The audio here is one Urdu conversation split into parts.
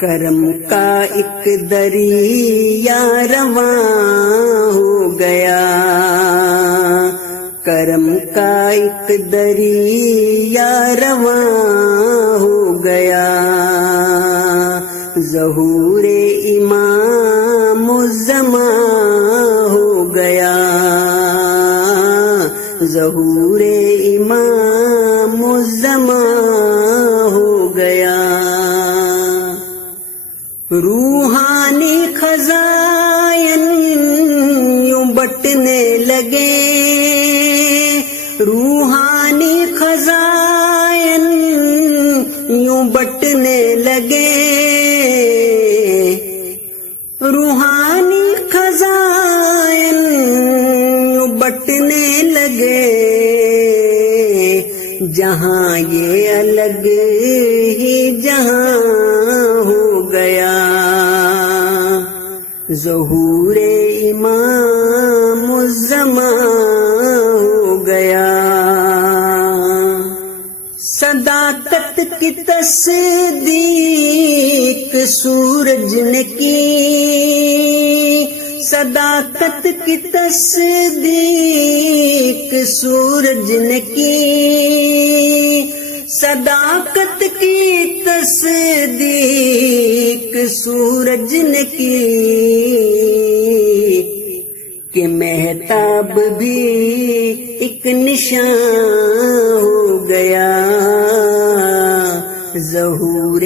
کرم کا ایک دریا رواں ہو گیا، کرم کا ایک دریا رواں ہو گیا، ظہور امام الزمان ہو گیا، ظہور امام الزمان ہو گیا۔ روحانی خزائن یوں بٹنے لگے، روحانی خزائن یوں بٹنے لگے، روحانی خزائن یوں بٹنے لگے، جہاں یہ الگ ہی جہاں ہو گیا، ظہور امام الزمان ہو گیا۔ صداقت کی تصدیق سورج نے کی، صداقت کی تصدیق سورج نے کی، صداقت کی تصدیق سورج نے کی، کہ مہتاب بھی ایک نشان ہو گیا، ظہور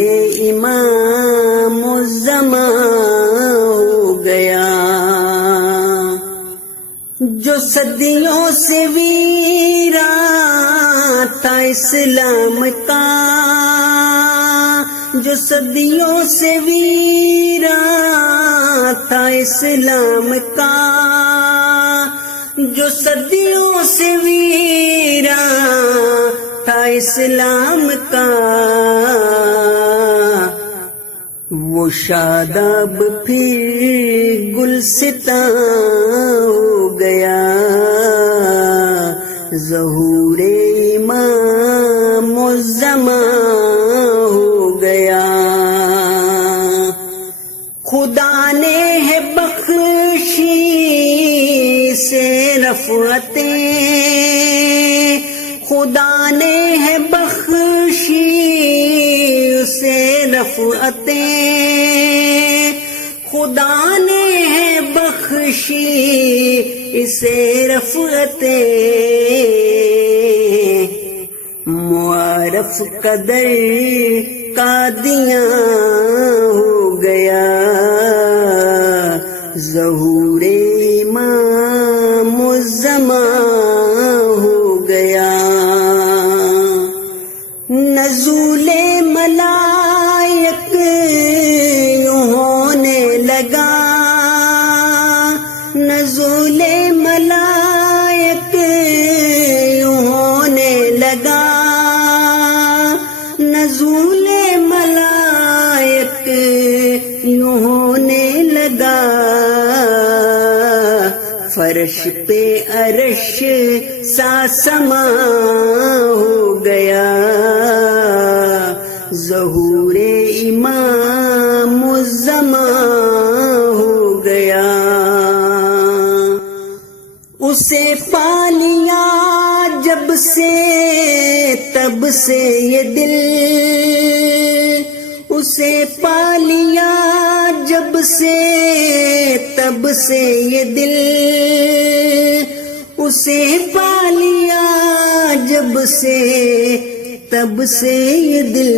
امام الزمان ہو گیا۔ جو صدیوں سے ویراں تھا اسلام کا، جو صدیوں سے ویراں تھا اسلام کا، جو صدیوں سے ویراں تھا اسلام کا، وہ شاداب پھر گلستاں ہو گیا، ظہور امام الزمان ہو گیا۔ خدا نے ہے بخشی سے رفعتیں، خدا نے ہے بخشی سے رفعتیں، خدا نے ہے بخشی اسے رفعتیں، معارف قدر قادیاں ہو گیا، ظہور امام الزمان ہو گیا۔ نزول ملائک یوں ہونے لگا، نزول ملائک یوں ہونے لگا، نزول ملائک یوں ہونے لگا، فرش پہ عرش ساسماں ہو گیا، ظہور امام الزمان ہو گیا۔ اسے پا لیا جب سے تب سے یہ دل، اسے پا لیا جب سے تب سے یہ دل، اسے پا لیا جب سے تب سے یہ دل،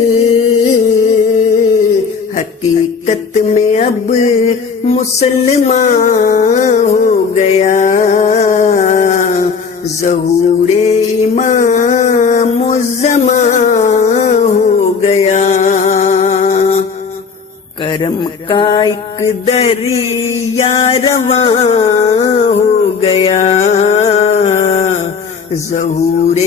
حقیقت میں اب مسلمان ہو گیا، ظہور امام الزمان ہو گیا۔ کرم کا ایک دریا رواں ہو گیا، ظہور